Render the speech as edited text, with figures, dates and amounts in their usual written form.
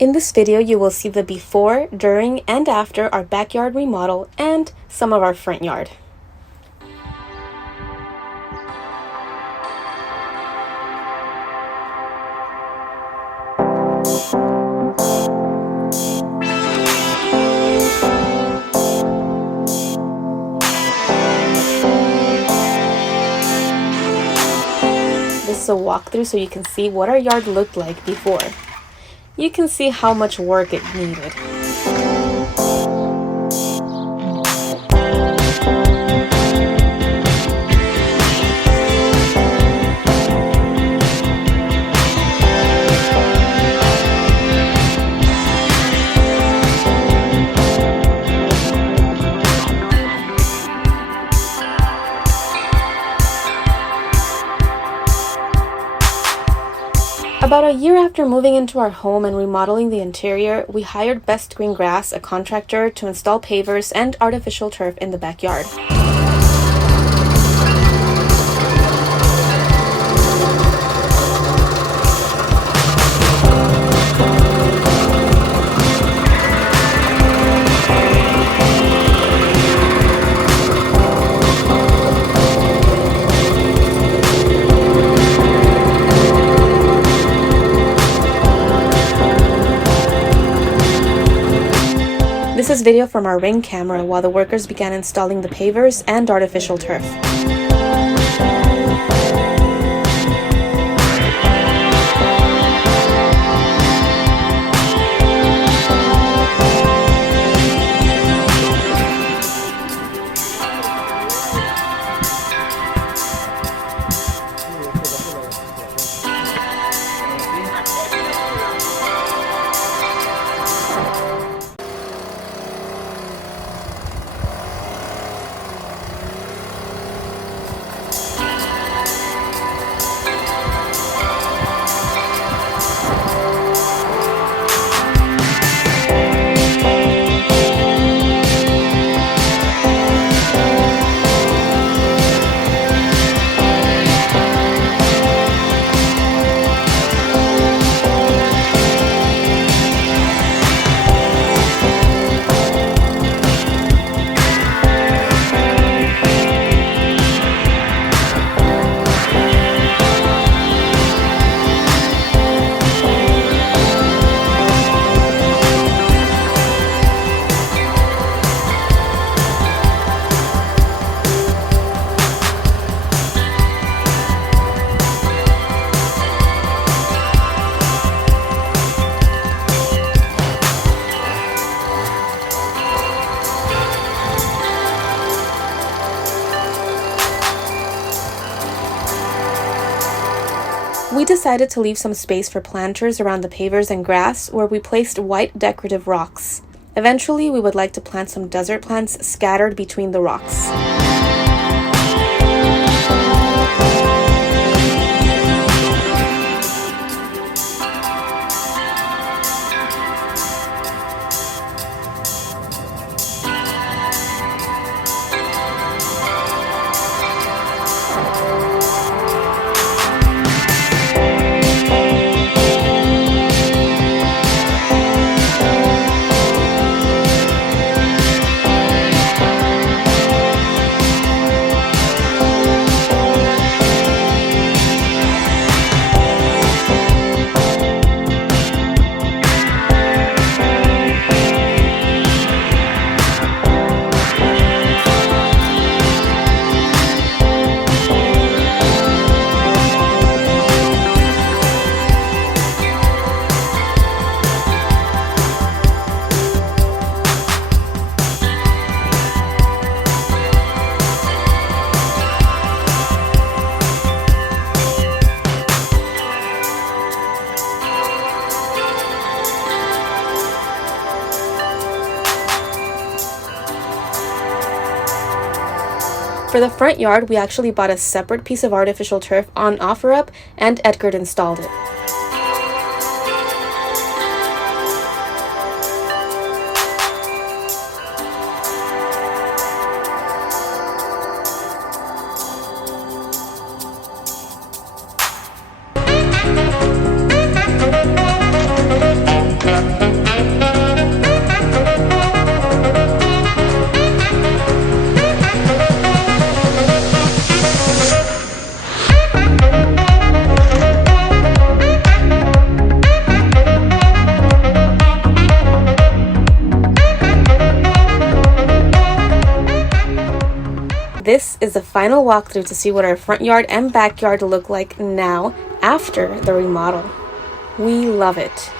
In this video, you will see the before, during, and after our backyard remodel and some of our front yard. This is a walkthrough so you can see what our yard looked like before. You can see how much work it needed. About a year after moving into our home and remodeling the interior, we hired Best Green Grass, a contractor, to install pavers and artificial turf in the backyard. This is video from our Ring camera while the workers began installing the pavers and artificial turf. We decided to leave some space for planters around the pavers and grass, where we placed white decorative rocks. Eventually, we would like to plant some desert plants scattered between the rocks. For the front yard, we actually bought a separate piece of artificial turf on OfferUp, and Edgar installed it. This is the final walkthrough to see what our front yard and backyard look like now after the remodel. We love it.